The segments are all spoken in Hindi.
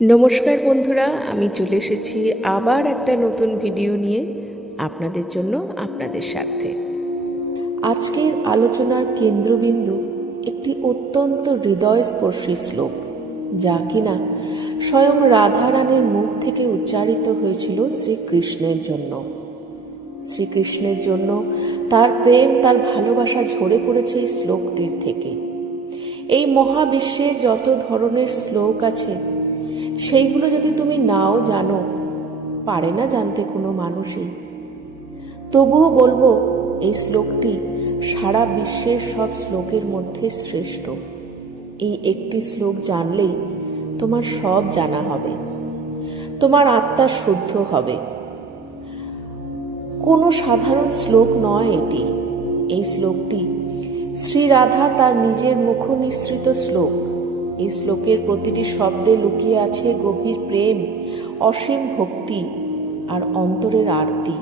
নমস্কার বন্ধুরা, আমি চলে এসেছি আবার একটা নতুন ভিডিও নিয়ে আপনাদের জন্য, আপনাদের স্বার্থে। আজকের আলোচনার কেন্দ্রবিন্দু একটি অত্যন্ত হৃদয়স্পর্শী শ্লোক, যা কিনা স্বয়ং রাধারানীর মুখ থেকে উচ্চারিত হয়েছিল শ্রীকৃষ্ণের জন্য। শ্রীকৃষ্ণের জন্য তার প্রেম, তার ভালোবাসা ঝরে পড়েছে এই শ্লোকটির থেকে। এই মহাবিশ্বে যত ধরনের শ্লোক আছে, সেইগুলো যদি তুমি নাও জানো, পারে না জানতে কোনো মানুষই, তবুও বলবো এই শ্লোকটি সারা বিশ্বের সব শ্লোকের মধ্যে শ্রেষ্ঠ। এই একটি শ্লোক জানলেই তোমার সব জানা হবে, তোমার আত্মা শুদ্ধ হবে। কোনো সাধারণ শ্লোক নয় এটি। এই শ্লোকটি শ্রী রাধা তার নিজের মুখ নিঃসৃত শ্লোক। এই শ্লোকের প্রতিটি শব্দে লুকিয়ে আছে গভীর প্রেম, অসীম ভক্তি আর অন্তরের আরতি।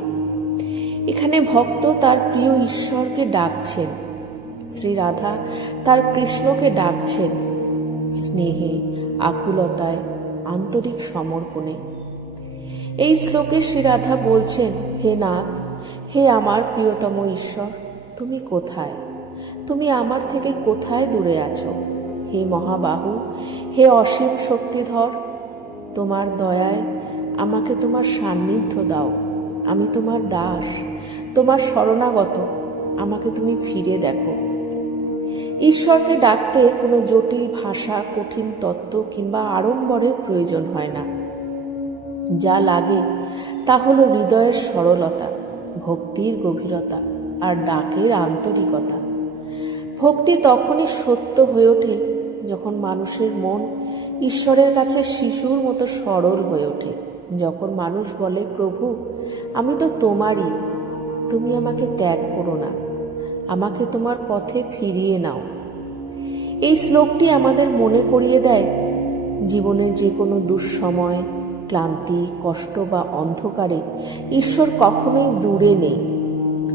এখানে ভক্ত তার প্রিয় ঈশ্বরকে ডাকছেন, শ্রী রাধা তার কৃষ্ণকে ডাকছেন স্নেহে, আকুলতায়, আন্তরিক সমর্পণে। এই শ্লোকে শ্রী রাধা বলছেন, হে নাথ, হে আমার প্রিয়তম ঈশ্বর, তুমি কোথায়? তুমি আমার থেকে কোথায় দূরে আছো? হে মহাবাহু, হে অসীম শক্তিধর, তোমার দয়ায় আমাকে তোমার সান্নিধ্য দাও। আমি তোমার দাস, তোমার শরণাগত, আমাকে তুমি ফিরে দেখো। ঈশ্বরকে ডাকতে কোনো জটিল ভাষা, কঠিন তত্ত্ব কিংবা আড়ম্বরের প্রয়োজন হয় না। যা লাগে তা হলো হৃদয়ের সরলতা, ভক্তির গভীরতা আর ডাকের আন্তরিকতা। ভক্তি তখনই সত্য হয়ে ওঠে যখন মানুষের মন ঈশ্বরের কাছে শিশুর মতো সরল হয়ে ওঠে। যখন মানুষ বলে, প্রভু, আমি তো তোমারই, তুমি আমাকে ত্যাগ করো না, আমাকে তোমার পথে ফিরিয়ে নাও। এই শ্লোকটি আমাদের মনে করিয়ে দেয়, জীবনের যে কোনো দুঃসময়, ক্লান্তি, কষ্ট বা অন্ধকারে ঈশ্বর কখনোই দূরে নেই।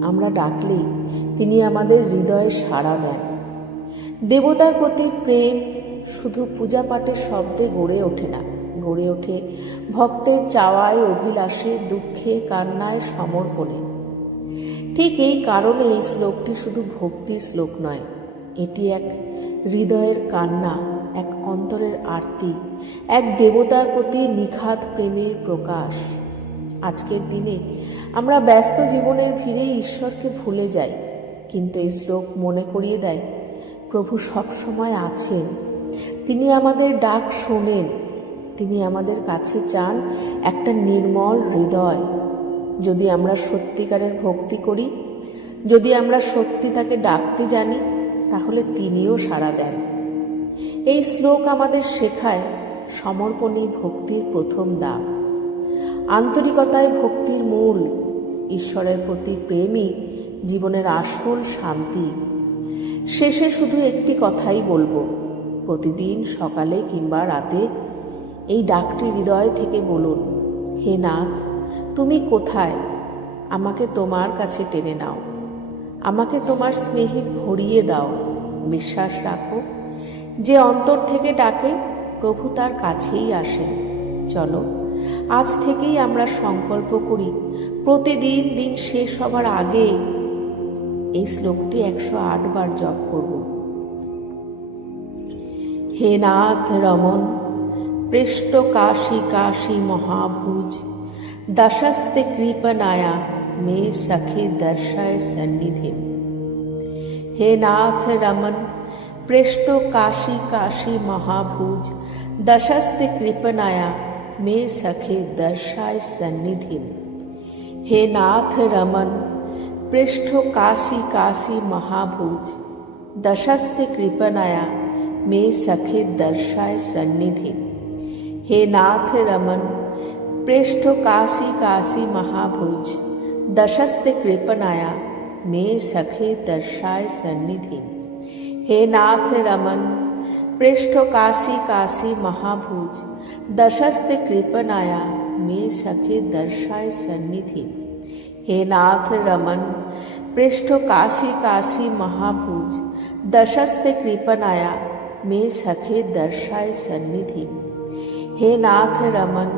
আমরা ডাকলেই তিনি আমাদের হৃদয়ে সাড়া দেন। দেবতার প্রতি প্রেম শুধু পূজা পাঠের শব্দে গড়ে ওঠে না, গড়ে ওঠে ভক্তের চাওয়ায়, অভিলাষে, দুঃখে, কান্নায়, সমর্পণে। ঠিক এই কারণে এই শ্লোকটি শুধু ভক্তির শ্লোক নয়, এটি এক হৃদয়ের কান্না, এক অন্তরের আরতি, এক দেবতার প্রতি নিখাদ প্রেমের প্রকাশ। আজকের দিনে আমরা ব্যস্ত জীবনের ভিড়ে ঈশ্বরকে ভুলে যাই, কিন্তু এই শ্লোক মনে করিয়ে দেয়, প্রভু সব সময় আছেন, তিনি আমাদের ডাক শোনেন, তিনি আমাদের কাছে চান একটা নির্মল হৃদয়। যদি আমরা সত্যিকারের ভক্তি করি, যদি আমরা সত্যি তাকে ডাকতে জানি, তাহলে তিনিও সাড়া দেন। এই শ্লোক আমাদের শেখায়, সমর্পণই ভক্তির প্রথম ধাপ, আন্তরিকতায় ভক্তির মূল, ঈশ্বরের প্রতি প্রেমই জীবনের আসল শান্তি। শেষে শুধু একটি কথাই বলবো, প্রতিদিন সকালে কিংবা রাতে এই ডাকটি হৃদয় থেকে বলুন, হে নাথ, তুমি কোথায়? আমাকে তোমার কাছে টেনে নাও, আমাকে তোমার স্নেহে ভরিয়ে দাও। বিশ্বাস রাখো, যে অন্তর থেকে ডাকে প্রভু তার কাছেই আসেন। চলো আজ থেকেই আমরা সংকল্প করি, প্রতিদিন দিন শেষ হবার আগে এই শ্লোকটি 108 বার জপ করব। হে নাথ রমন, পৃষ্ঠ কাশী কাশী মহাভুজ, দশস্তে কৃপনায়া মে সখে দর্শায় সন্নিধিম। হে নাথ রমন, পৃষ্ঠ কাশী কাশী মহাভুজ, দশস্তে কৃপনায়া মে সখে দর্শায় সন্নিধিম। হে নাথ রমন, পৃষ্ঠ কাশী কাশী মহাভুজ, দশস্তে কৃপনায়া মে সখে দর্শায় সন্নিধিম। হে নাথ রমন, পৃষ্ঠ কাশী কাশী মহাভুজ, দশস্তে কৃপনায়া মে সখে দর্শায় সন্নিধিম। হে নাথ রমন, পৃষ্ঠ কাশী কাশী মহাভুজ, দশস্তে কৃপনায়া মে সখে দর্শায় সন্নিধিম। হে নাথ রমন, পৃষ্ঠ কাশী কাশী মহাভুজ, দশস্তে কৃপনায়া মে সখে দর্শায় সন্নিধিম। हे नाथ रमन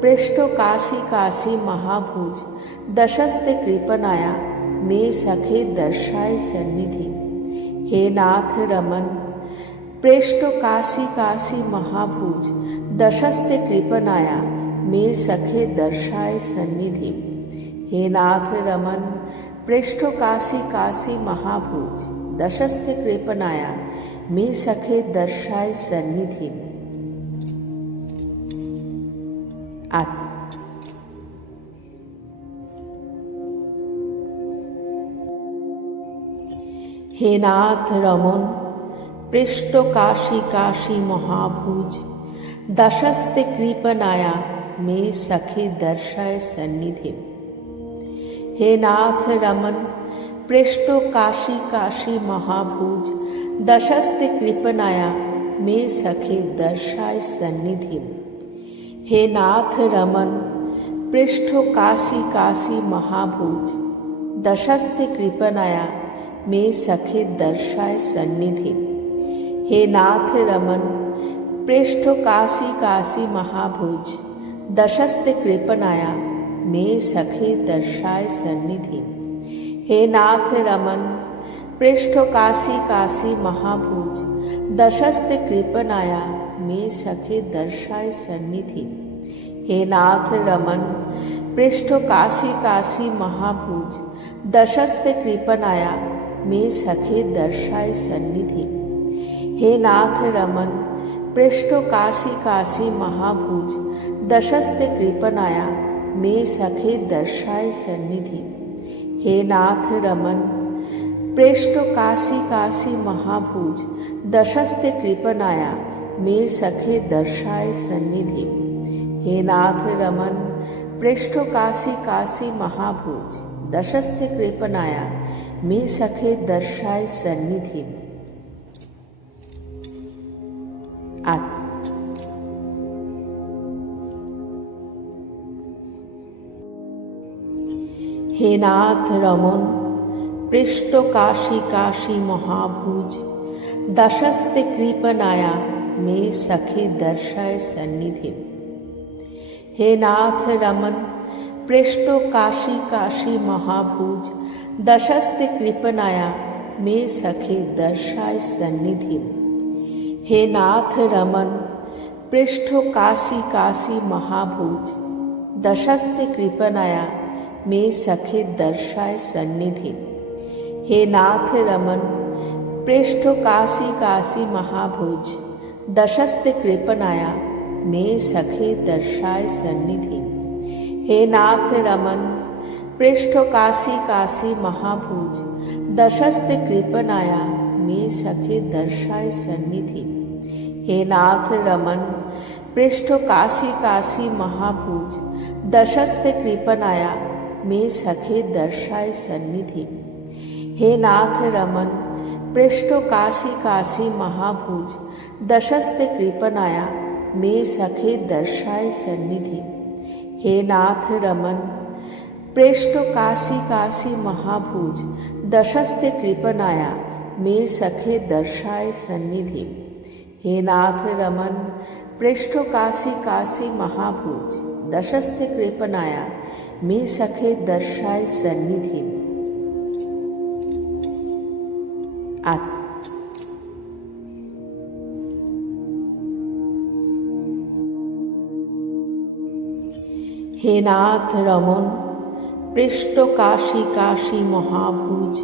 पृष्ठो काशी काशी महाभुज दशस्ते कृपनाया मे सखे दर्शाय सन्निधि। हे नाथ रमन पृष्ठो काशी काशी महाभुज दशस्ते कृपनाया मे सखे दर्शाय सन्निधि। हे नाथ रमन पृष्ठो काशी काशी महाभुज दशस्ते कृपनाया मे सखे दर्शाय सन्निधि। आज हे नाथ रमन पृष्ठो काशी काशी महाभुज दशस्ते कृपनाया मे सखे दर्शाय सन्निधि। हे नाथ रमन पृष्ठो काशी काशी महाभुज दशस्ते कृपनाया मे सखे दर्शाय सन्निधि। हे नाथ रमन पृष्ठो काशी काशी महाभुज दशस्ते कृपनाया मे सखे दर्शाय सन्निधि। हे नाथ रमन पृष्ठो काशी काशी महाभुज दशस्ते कृपनाया मे सखे दर्शाय सन्निधि। हे नाथ रमन पृष्ठो काशी काशी महाभुज दशस्ते कृपनाया मे सखे दर्शाय सन्निधि। हे नाथ रमन पृष्ठो काशी काशी महाभुज दशस्ते कृपनाया मे सखे दर्शाय सन्निधि। हे नाथ रमन पृष्ठो काशी काशी महाभुज दशस्ते कृपनाया मे सखे दर्शाय सन्निधि। हे नाथ रमन पृष्ठो काशी काशी महाभुज दशस्ते कृपनाया मे सखे दर्शाय सन्निधि। हे नाथ रमन पृष्ठो काशी काशी महाभुज दशस्ते कृपनाया मे सखे दर्शाय सन्निधि। आज हे नाथ रमन पृष्ठो काशी काशी महाभुज दशस्ते कृपनाया मे सखे दर्शाय सन्निधि। हे नाथ रमन पृष्ठो काशी काशी महाभुज दशस्ते कृपनाया मे सखे दर्शाय सन्निधि। हे नाथ रमन पृष्ठो काशी काशी महाभुज दशस्ते कृपनाया मे सखे दर्शाय सन्निधि। हे नाथ रमन पृष्ठो काशी काशी महाभुज दशस्ते कृपनाया मे सखे दर्शाय सन्निधि। हे नाथ रमन पृष्ठो काशी काशी महाभुज दशस्ते कृपनाया मे सखे दर्शाय सन्निधि। हे नाथ रमन पृष्ठो काशी काशी महाभुज दशस्ते कृपनाया मे सखे दर्शाय सन्निधि। हे नाथ रमन पृष्ठो काशी काशी महाभुज दशस्ते कृपनाया मे सखे दर्शाय सन्निधि। हे नाथ रमन पृष्ठो काशी काशी महाभुज दशस्ते कृपनाया मे सखे दर्शाय सन्निधि। हे नाथ रमन पृष्ठो काशी काशी महाभुज दशस्ते कृपनाया मे सखे दर्शाय सन्निधि। आज हे नाथ रमन पृष्ठो काशी काशी महाभुज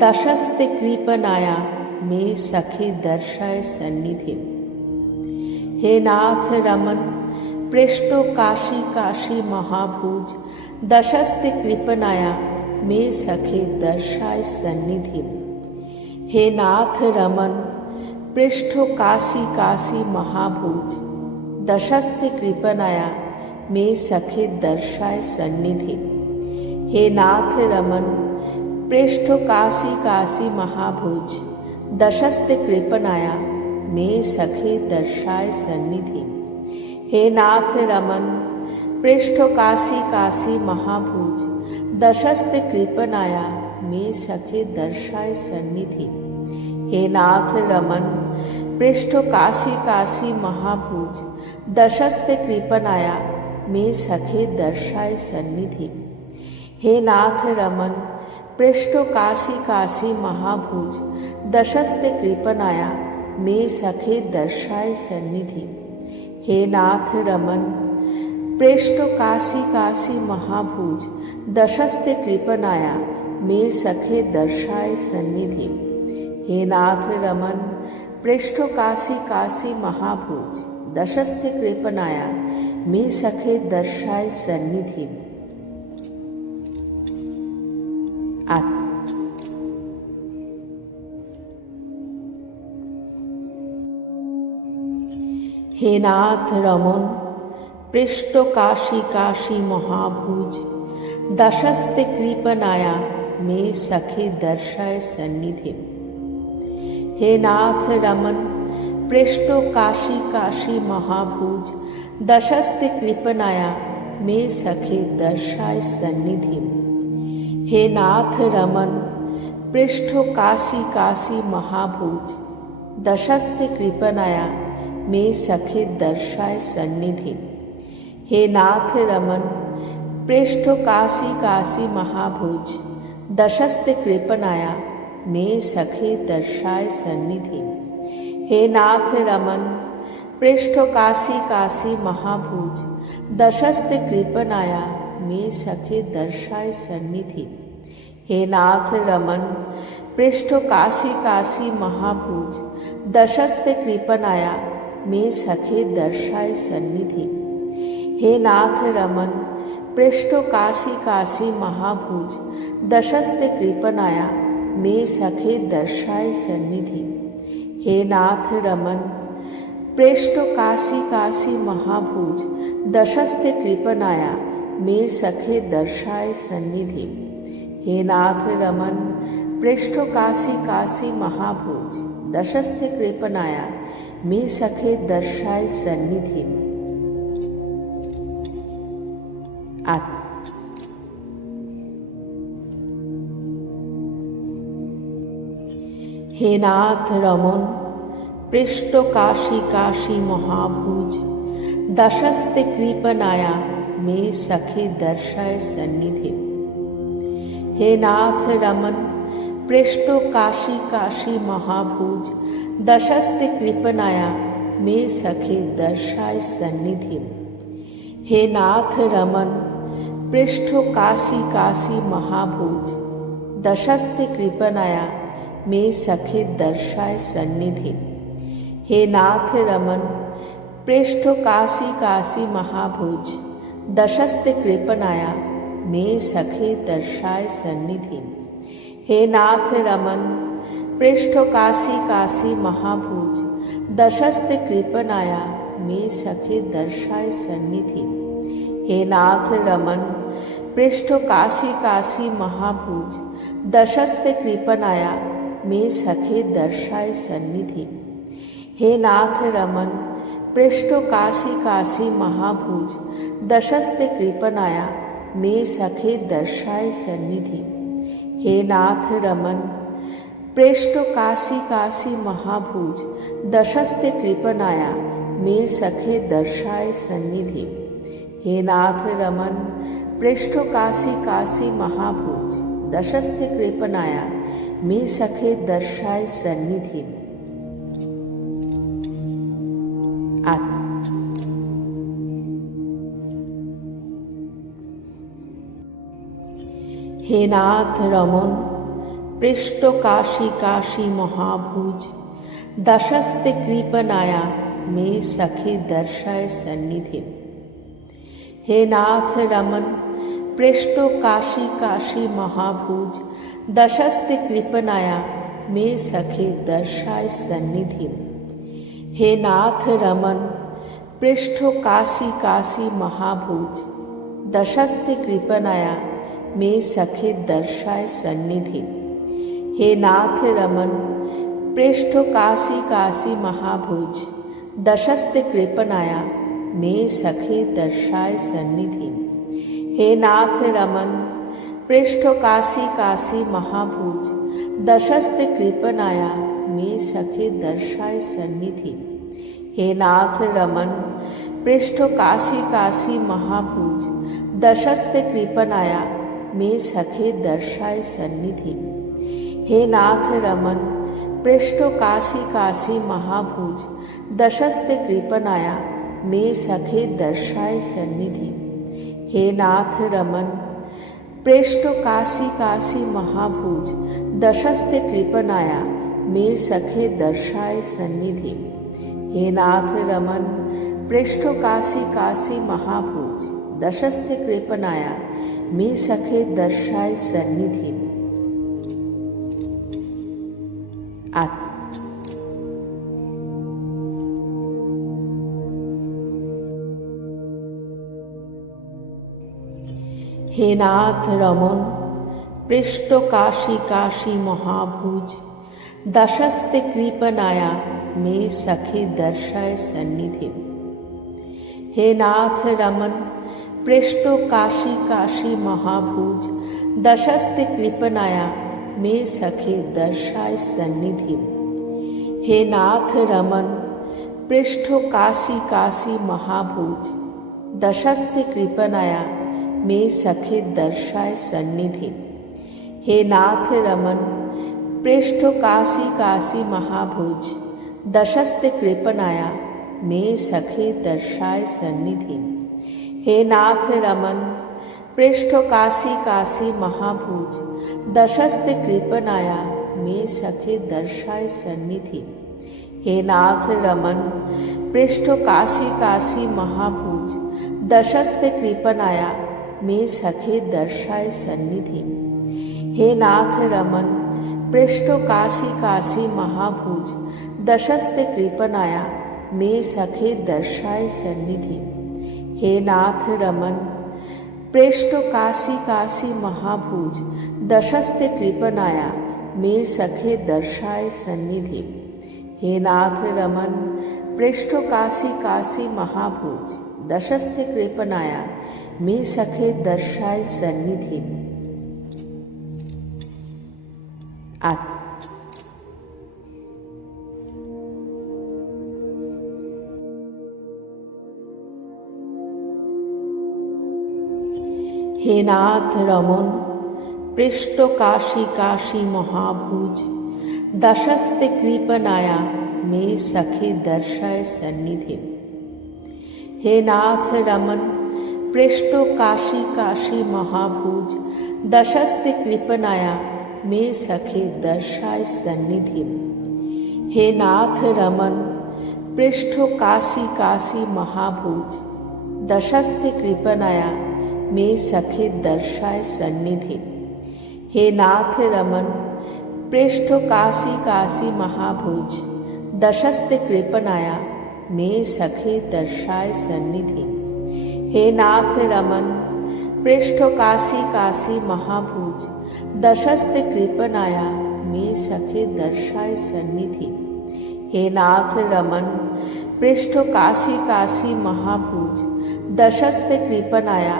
दशस्ते कृपनाया मे सखे दर्शाय सन्निधि। हे नाथ रमन पृष्ठो काशी काशी महाभुज दशस्ते कृपनाया मे सखे दर्शाय सन्निधि। हे नाथ रमन पृष्ठो काशी काशी महाभुज दशस्ते कृपनाया मे सखे दर्शाय सन्निधि। हे नाथ रमन पृष्ठो काशी काशी महाभुज दशस्ते कृपनाया मे सखे दर्शाय सन्निधि। हे नाथ रमन पृष्ठो काशी काशी महाभुज दशस्ते कृपनाया मे सखे दर्शाय सन्निधि। हे नाथ रमन पृष्ठो काशी काशी महाभुज दशस्ते कृपणाया मे सखे दर्शाय सन्निधि। हे नाथ रमन पृष्ठो काशी काशी महाभुज, दशस्ते कृपणाया मे सखे दर्शाय सन्निधि। हे नाथ रमन पृष्ठो काशी काशी महाभुज, दशस्ते कृपणाया मे सखे दर्शाय सन्निधि। हे नाथ रमन पृष्ठो काशी काशी महाभुज, दशस्ते कृपणाया मे सखे दर्शाय सन्निधि। आज हे नाथ रमन पृष्ठो काशी काशी महाभुज, दशस्ते कृपणाया मे सखे दर्शाय सन्निधि। हे नाथ रमन पृष्ठो काशी काशी महाभुज, दशस्ते कृपणाया मे सखे दर्शाय सन्निधि। हे नाथ रमन पृष्ठो काशी काशी महाभुज, दशस्ते कृपणाया मे सखे दर्शाय सन्निधि। हे नाथ रमन पृष्ठो काशी काशी महाभुज, दशस्ते कृपणाया मे सखे दर्शाय सन्निधि। हे नाथ रमन पृष्ठो काशी काशी महाभुज, दशस्ते कृपणाया मे सखे दर्शाय सन्निधि। हे नाथ रमन पृष्ठो काशी काशी महाभुज, दशस्ते कृपणाया मे सखे दर्शाय सन्निधि। हे नाथ रमन पृष्ठो काशी काशी महाभुज, दशस्ते कृपणाया मे सखे दर्शाय सन्निधि। हे नाथ रमन पृष्ठो काशी काशी महाभुज, दशस्ते कृपणाया मे सखे दर्शाय सन्निधि। हे नाथ रमन पृष्ठो काशी काशी महाभुज, दशस्ते कृपणाया मे सखे दर्शाय सन्निधि। आज हे नाथ रमन पृष्ठो काशी काशी महाभुज, दशस्ते कृपणाया मे सखे दर्शाय सन्निधि। हे नाथ रमन पृष्ठो काशी काशी महाभुज, दशस्ते कृपणाया मे सखे दर्शाय सन्निधि। हे नाथ रमन पृष्ठो काशी काशी महाभुज, दशस्ते कृपणाया मे सखे दर्शाय सन्निधि। हे नाथ रमन पृष्ठो काशी काशी महाभुज, दशस्ते कृपणाया मे सखे दर्शाय सन्निधि। हे नाथ रमन पृष्ठो काशी काशी महाभुज, दशस्ते कृपणाया मे सखे दर्शाय सन्निधि। हे नाथ रमन पृष्ठो काशी काशी महाभुज, दशस्ते कृपणाया मे सखे दर्शाय सन्निधि। हे नाथ रमन पृष्ठो काशी काशी महाभुज, दशस्ते कृपणाया मे सखे दर्शाय सन्निधि। हे नाथ रमन पृष्ठो काशी काशी महाभुज, दशस्ते कृपणाया मे सखे दर्शाय सन्निधि। हे नाथ रमन पृष्ठो काशी काशी महाभुज, दशस्ते कृपणाया मे सखे दर्शाय सन्निधि। आज हे नाथ रमन पृष्ठो काशी काशी महाभुज, दशस्ते कृपणाया मे सखे दर्शाय सन्निधि। हे नाथ रमन पृष्ठो काशी काशी महाभुज, दशस्ते कृपणाया मे सखे दर्शाय सन्निधि। हे नाथ रमन पृष्ठो काशी काशी महाभुज, दशस्ते कृपणाया मे सखे दर्शाय सन्निधि। हे नाथ रमन पृष्ठो काशी काशी महाभुज, दशस्ते कृपणाया मे सखे दर्शाय सन्निधि। हे नाथ रमन पृष्ठो काशी काशी महाभुज, दशस्ते कृपणाया मे सखे दर्शाय सन्निधि। हे नाथ रमन पृष्ठ काशी काशी महाभुज दशस्ते कृपणाया मे सखे दर्शाय सन्निधि। हे नाथ रमन पृष्ठ काशी काशी महाभुज दशस्ते कृपणाया मे सखे दर्शाय सन्निधि। हे नाथ रमन पृष्ठ काशी काशी महाभुज दशस्ते कृपणाया मे सखे दर्शाय सन्निधि। हे नाथ रमन पृष्ठ काशी काशी महाभुज दशस्ते कृपणाया मे सखे दर्शाय सन्निधि। आज हे नाथ रमन पृष्ठ काशी काशी महाभुज दशस्ते कृपणाया मे सखे दर्शाय सन्निधि। हे नाथ रमन पृष्ठ काशी काशी महाभुज दशस्ते कृपणाया मे सखे दर्शाय सन्निधि। हे नाथ रमन पृष्ठ काशी काशी महाभुज दशस्ते कृपणाया मे सखे दर्शाय सन्निधि। हे नाथ रमन पृष्ठ काशी काशी महाभुज दशस्ते कृपणाया मे सखे दर्शाय सन्निधि। हे नाथ रमन पृष्ठ काशी काशी महाभुज दशस्ते कृपणाया मे सखे दर्शाय सन्निधि। हे नाथ रमन पृष्ठ काशी काशी महाभुज दशस्ते कृपणाया मे सखे दर्शाय सन्निधि। हे नाथ रमन पृष्ठ काशी काशी महाभुज दशस्ते कृपणाया मे सखे दर्शाय सन्निधि। हे नाथ रमन पृष्ठ काशी काशी महाभुज दशस्ते कृपणाया मे सखे दर्शाय सन्निधि। हे नाथ रमन पृष्ठ काशी काशी महाभुज दशस्ते कृपणाया मे सखे दर्शाय सन्निधि। आज हे नाथ रमन पृष्ठ काशी काशी महाभुज दशस्ते कृपणाया मे सखे दर्शाय सन्निधि। हे नाथ रमन पृष्ठ काशी काशी महाभुज दशस्ते कृपणाया मे सखे दर्शाय सन्निधि। हे नाथ रमन पृष्ठ काशी काशी महाभुज दशस्ते कृपणाया मे सखे दर्शाय सन्निधि। हे नाथ रमन पृष्ठ काशी काशी महाभुज दशस्ते कृपणाया मे सखे दर्शाय सन्निधि। हे नाथ रमन पृष्ठ काशी काशी महाभुज दशस्ते कृपणाया मे सखे दर्शाय सन्निधि। हे नाथ रमन पृष्ठ काशी काशी महाभुज दशस्ते कृपणाया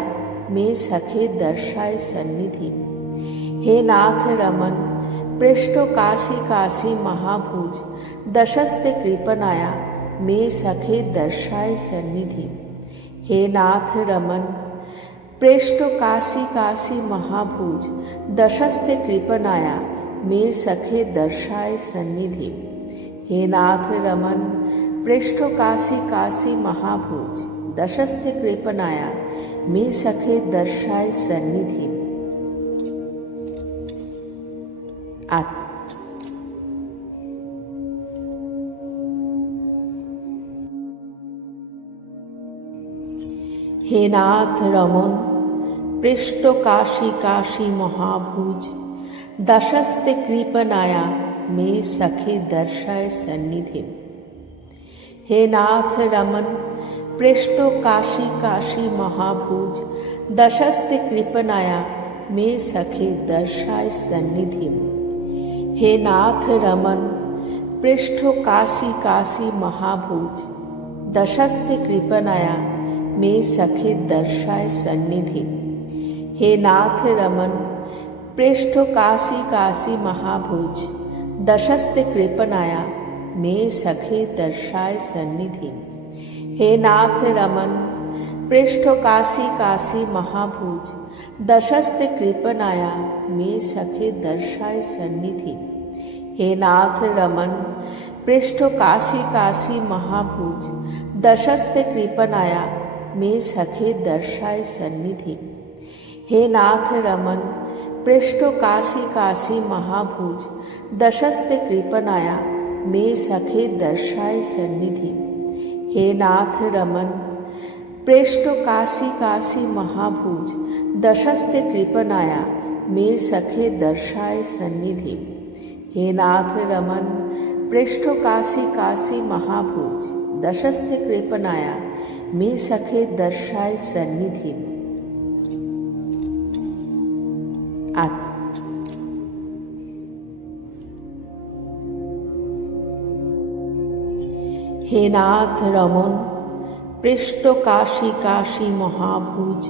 मे सखे दर्शाय सन्निधि। हे नाथ रमन पृष्ठ काशी काशी महाभुज दशस्ते कृपणाया मे सखे दर्शाय सन्निधि। हे नाथ रमन पृष्ठ काशी काशी महाभुज दशस्ते कृपणाया मे सखे दर्शाय सन्निधि। हे नाथ रमन पृष्ठ काशी काशी महाभुज दशस्ते कृपणाया मे सखे दर्शाय सन्निधि। आज हे नाथ रमन पृष्ठ काशी काशी महाभुज दशस्ते कृपणाया मे सखे दर्शाय सन्निधि। हे नाथ रमन पृष्ठ काशी काशी महाभुज दशस्ते कृपणाया मे सखे दर्शाय सन्निधि। हे नाथ रमन पृष्ठ काशी काशी महाभुज दशस्ते कृपणाया मे सखे दर्शाय सन्निधि। हे नाथ रमन पृष्ठ काशी काशी महाभुज दशस्ते कृपणाया मे सखे दर्शाय सन्निधि। हे नाथ रमन पृष्ठ काशी काशी महाभुज दशस्ते कृपनाया मे सखे दर्शाय सन्निधि। हे नाथ रमन पृष्ठ काशी काशी महाभुज दशस्ते कृपनाया मे सखे दर्शाय सन्निधि। हे नाथ रमन पृष्ठ काशी काशी महाभुज दशस्ते कृपनाया मे सखे दर्शाय सन्निधि। हे नाथ रमन पृष्ठ काशी काशी महाभुज दशस्ते कृपनाया मे सखे दर्शाय सन्निधि। हे नाथ रमन पृष्ठ काशी काशी महाभुज दशस्ते कृपनाया मे सखे दर्शाय सन्निधि। आज हे नाथ रमन पृष्ठ काशी काशी महाभुज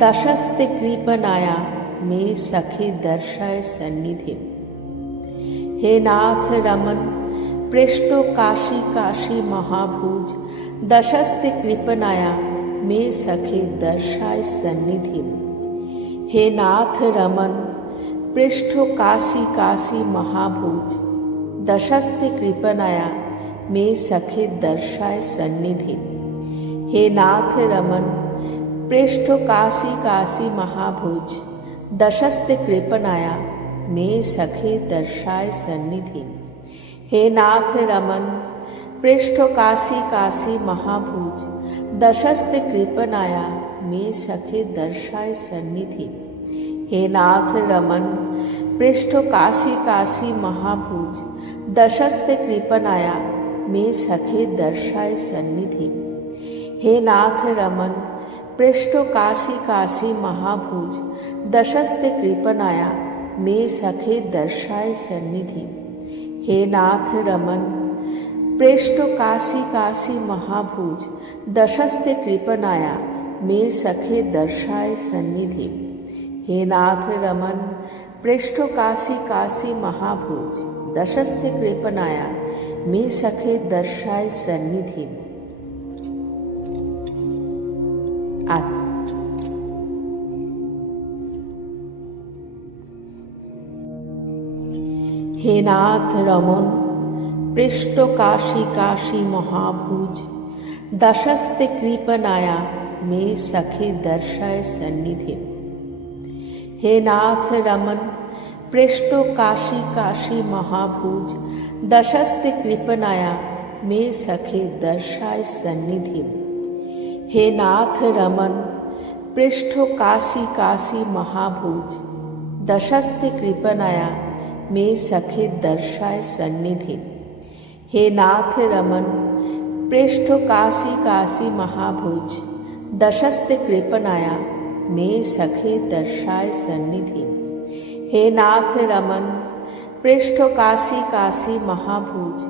दशस्ते कृपनाया मे सखे दर्शाय सन्निधि। हे नाथ रमन पृष्ठ काशी काशी महाभुज दशस्ते कृपनाया मे सखे दर्शाय सन्निधि। हे नाथ रमन पृष्ठ काशी काशी महाभुज दशस्ते कृपनाया मे सखे दर्शाय सन्निधि। हे नाथ रमन पृष्ठ काशी काशी महाभुज दशस्ते कृपनाया मे सखे दर्शाय सन्निधि। हे नाथ रमन पृष्ठ काशी काशी महाभुज दशस्ते कृपनाया मे सखे दर्शाय सन्निधि। हे नाथ रमन पृष्ठ काशी काशी महाभुज दशस्ते कृपनाया मे सखे दर्शाय सन्निधि। हे नाथ रमन पृष्ठ काशी काशी महाभुज दशस्ते कृपनाया मे सखे दर्शाय सन्निधि। हे नाथ रमन पृष्ठ काशी काशी महाभुज दशस्ते कृपनाया मे सखे दर्शाय सन्निधि। हे नाथ रमन पृष्ठ काशी काशी महाभुज दशस्ते कृपनाया मे सखे दर्शाय सन्निधि। आज हे नाथ रमन पृष्ठ काशी काशी महाभुज दशस्ते कृपनाया मे सखे दर्शाय सन्निधि। हे नाथ रमन पृष्ठ काशी काशी महाभुज दशस्ते कृपनाया मे सखे दर्शाय सन्निधि। हे नाथ रमन पृष्ठ काशी काशी महाभुज दशस्ते कृपनाया मे सखे दर्शाय सन्निधि। हे नाथ रमन पृष्ठ काशी काशी महाभुज दशस्ते कृपनाया मे सखे दर्शाय सन्निधि। हे नाथ रमन पृष्ठ काशी काशी महाभुज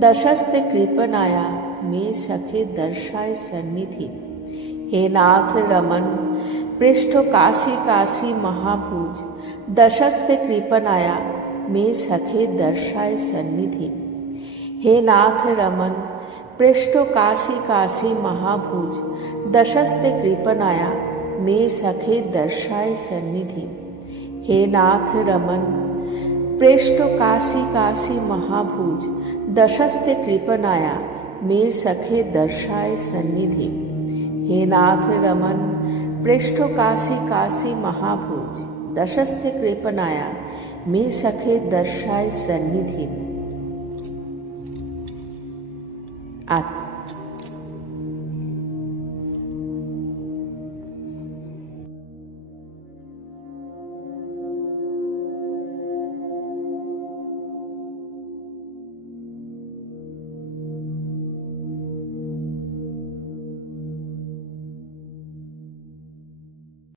दशस्ते कृपनाया मे सखे दर्शाय सन्निधि। हे नाथ रमन पृष्ठ काशी काशी महाभुज दशस्ते कृपनाया मे सखे दर्शाय सन्निधि। हे नाथ रमन पृष्ठ काशी काशी महाभुज दशस्ते कृपनाया मे सखे दर्शाय सन्निधि। हे नाथ रमन पृष्ठ काशी काशी महाभुज दशस्ते कृपनाया मे सखे दर्शाय सन्निधि। हे नाथ रमन पृष्ठ काशी काशी महाभुज दशस्ते कृपनाया मे सखे दर्शाय सन्निधि। आज